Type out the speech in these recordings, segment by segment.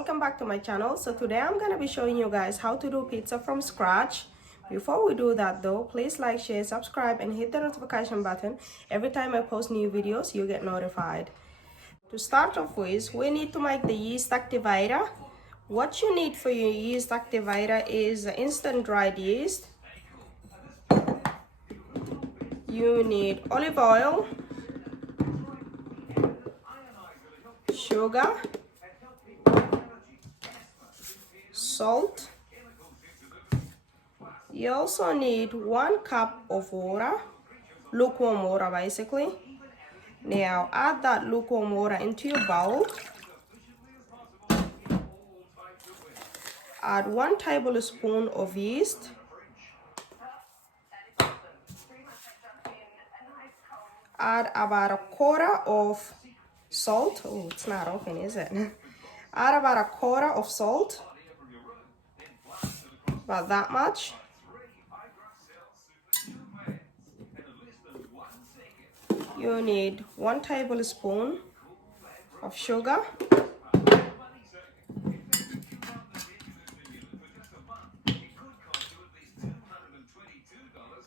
welcome back to my channel. So today I'm gonna be showing you guys how to do pizza from scratch. Before we do that though, please like, share, subscribe and hit the notification button. Every time I post new videos you get notified. To start off with, we need to make the yeast activator. What you need for your yeast activator is instant dried yeast. You need olive oil, sugar, salt. You also need 1 cup of water, lukewarm water basically. Now add that lukewarm water into your bowl. Add 1 tablespoon of yeast. Add about 1/4 of salt. Oh, it's not open, is it? Add about 1/4 of salt. About that much. You need 1 tablespoon of sugar.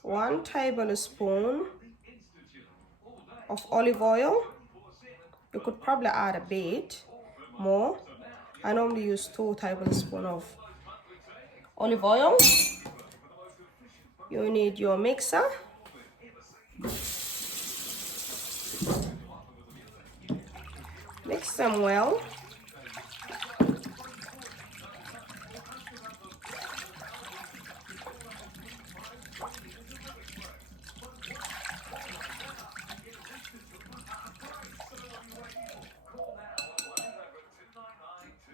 1 tablespoon of olive oil. You could probably add a bit more. I normally use 2 tablespoons of olive oil. You need your mixer. Mix them well.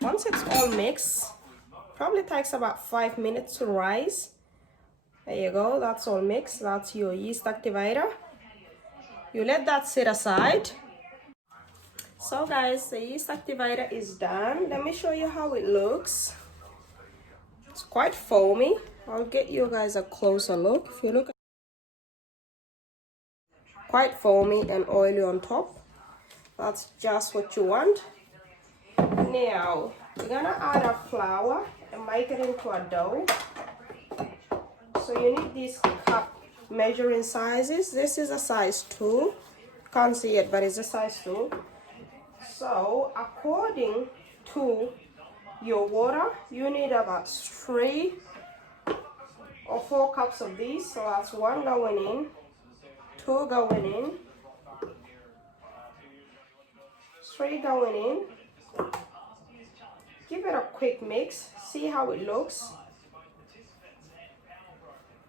Once it's all mixed, probably takes about 5 minutes to rise. There you go, that's all mixed. That's your yeast activator. You let that sit aside. So guys, the yeast activator is done. Let me show you how it looks. It's quite foamy. I'll get you guys a closer look. If you look, quite foamy and oily on top. That's just what you want. Now we're gonna add our flour and make it into a dough. So you need these cup measuring sizes. This is a size 2. Can't see it, but it's a size 2. So according to your water, you need about 3 or 4 cups of these. So that's 1 going in, 2 going in, 3 going in. Give it a quick mix, see how it looks.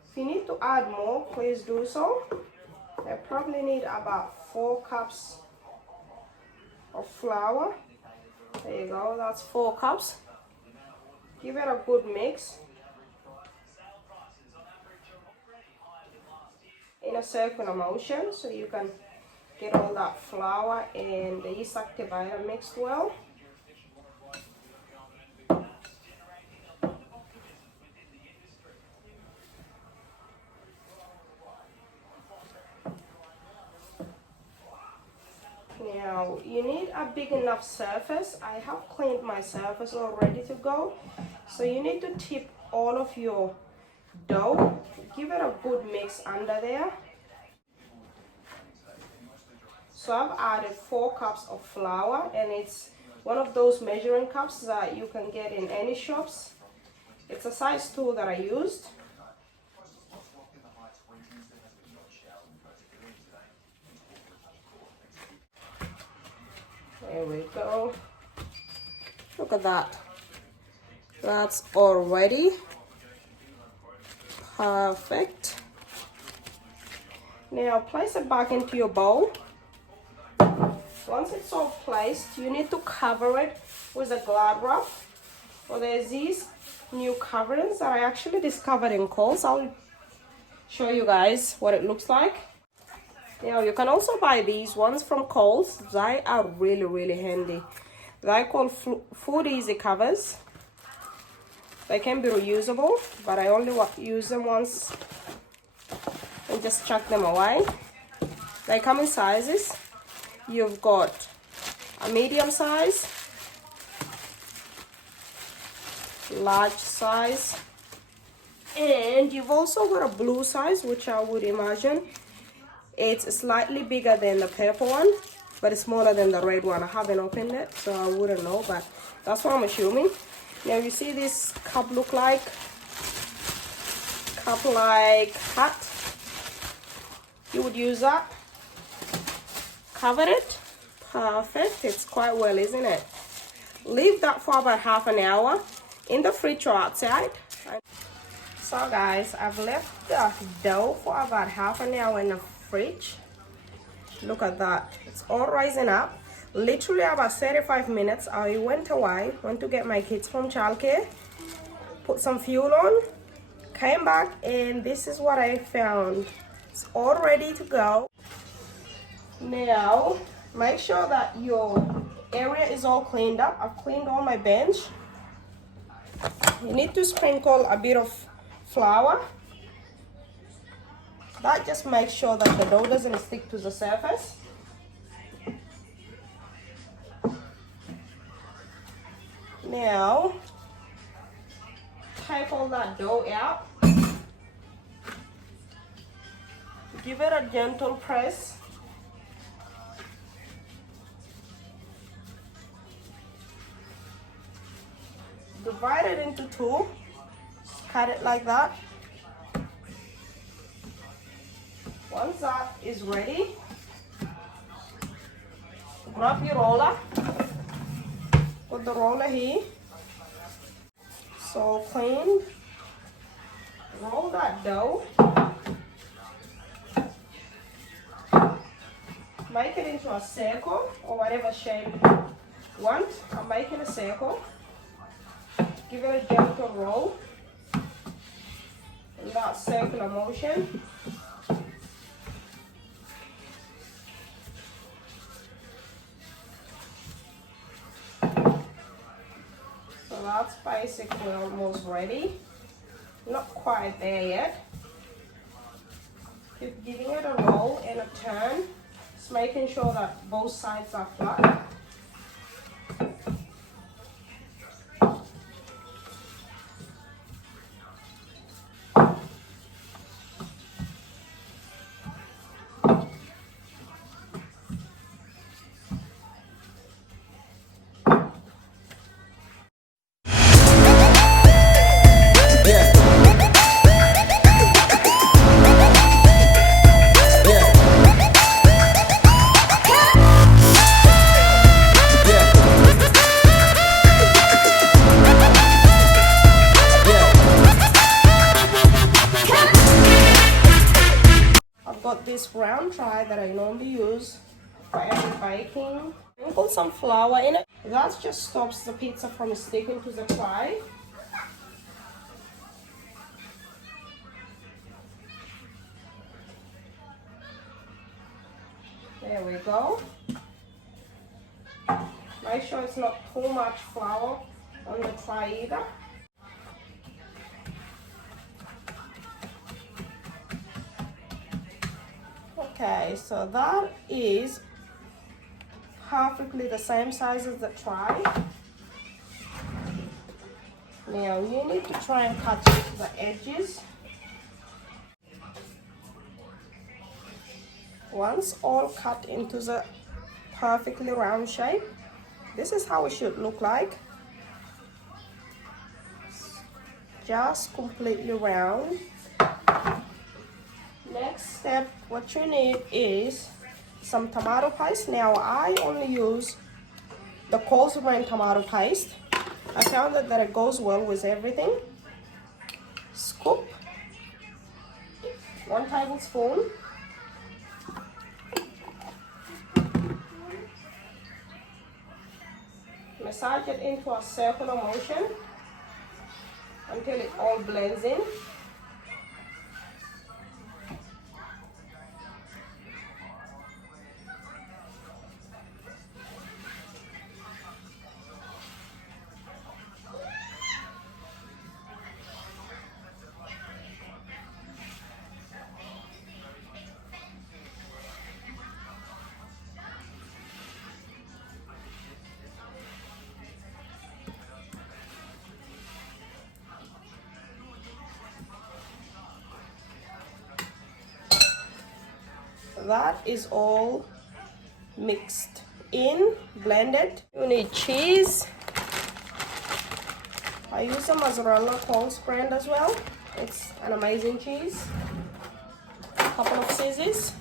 If you need to add more, please do so. I probably need about 4 cups of flour. There you go, that's 4 cups. Give it a good mix in a circular motion so you can get all that flour and the yeast activator mixed well. Now you need a big enough surface. I have cleaned my surface all ready to go. So you need to tip all of your dough. Give it a good mix under there. So I've added 4 cups of flour, and it's one of those measuring cups that you can get in any shops. It's a size 2 that I used. There we go. Look at that. That's already perfect. Now place it back into your bowl. Once it's all placed, you need to cover it with a Glad wrap. Well, there's these new coverings that I actually discovered in Kohl's. I'll show you guys what it looks like. Now you can also buy these ones from Kohl's. They are really handy. They're called Food Easy covers. They can be reusable, but I only use them once and just chuck them away. They come in sizes. You've got a medium size, large size. And you've also got a blue size, which I would imagine it's slightly bigger than the purple one, but it's smaller than the red one. I haven't opened it, so I wouldn't know, but that's what I'm assuming. Now you see this cup look like? Cup like hat. You would use that. Cover it. Perfect. It's quite well, isn't it? Leave that for about half an hour in the fridge or outside. So guys, I've left the dough for about half an hour in the fridge. Look at that. It's all rising up. Literally about 35 minutes. I went away, went to get my kids from childcare, put some fuel on, came back, and this is what I found. It's all ready to go. Now, make sure that your area is all cleaned up. I've cleaned all my bench. You need to sprinkle a bit of flour. That just makes sure that the dough doesn't stick to the surface. Now, take all that dough out. Give it a gentle press. Divide it into two. Cut it like that. Once that is ready, grab your roller. Put the roller here. So clean. Roll that dough. Make it into a circle or whatever shape you want. I'm making a circle. Give it a gentle roll in that circular motion. So that's basically almost ready. Not quite there yet. Keep giving it a roll and a turn. Just making sure that both sides are flat. This round tray that I normally use for every baking. And put some flour in it. That just stops the pizza from sticking to the tray. There we go. Make sure it's not too much flour on the tray either. Okay, so that is perfectly the same size as the tray. Now you need to try and cut the edges. Once all cut into the perfectly round shape, this is how it should look like. Just completely round. Next step, what you need is some tomato paste. Now I only use the coarse grain tomato paste. I found that it goes well with everything. Scoop 1 tablespoon. Massage it into a circular motion until it all blends in. that is all mixed in, blended. You need cheese. I use a mozzarella Coles brand as well. It's an amazing cheese. A couple of scissors.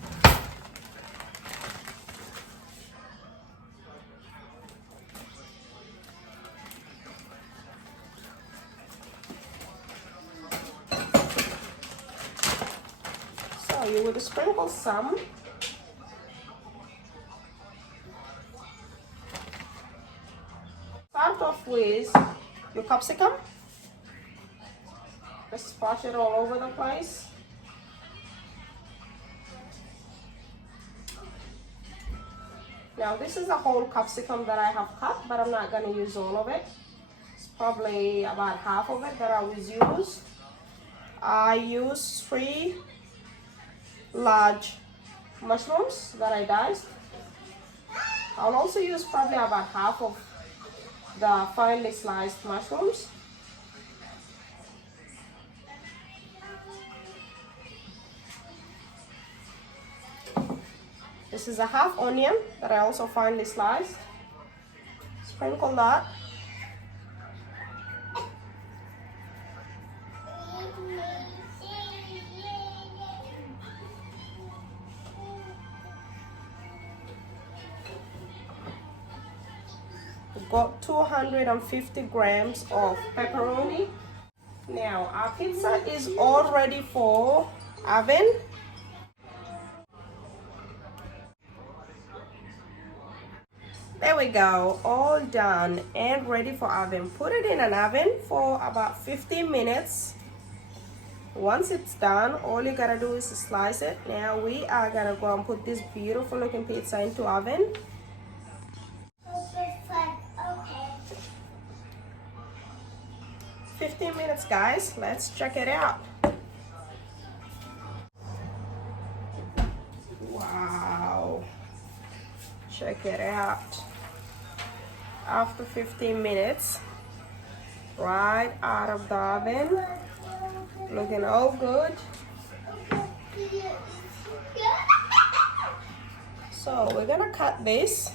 So you would sprinkle some. Start off with your capsicum. Just splash it all over the place. Now this is a whole capsicum that I have cut, but I'm not going to use all of it. It's probably about half of it that I was used. I used 3 large mushrooms that I diced. I'll also use probably about half of the finely sliced mushrooms. This is a half onion that I also finely sliced. Sprinkle that. We've got 250 grams of pepperoni. Now our pizza is all ready for oven. There we go, all done and ready for oven. Put it in an oven for about 15 minutes. Once it's done, all you gotta do is slice it. Now we are gonna go and put this beautiful looking pizza into oven. 15 minutes, guys. Let's check it out. Wow. Check it out. After 15 minutes, right out of the oven, looking all good. So we're gonna cut this.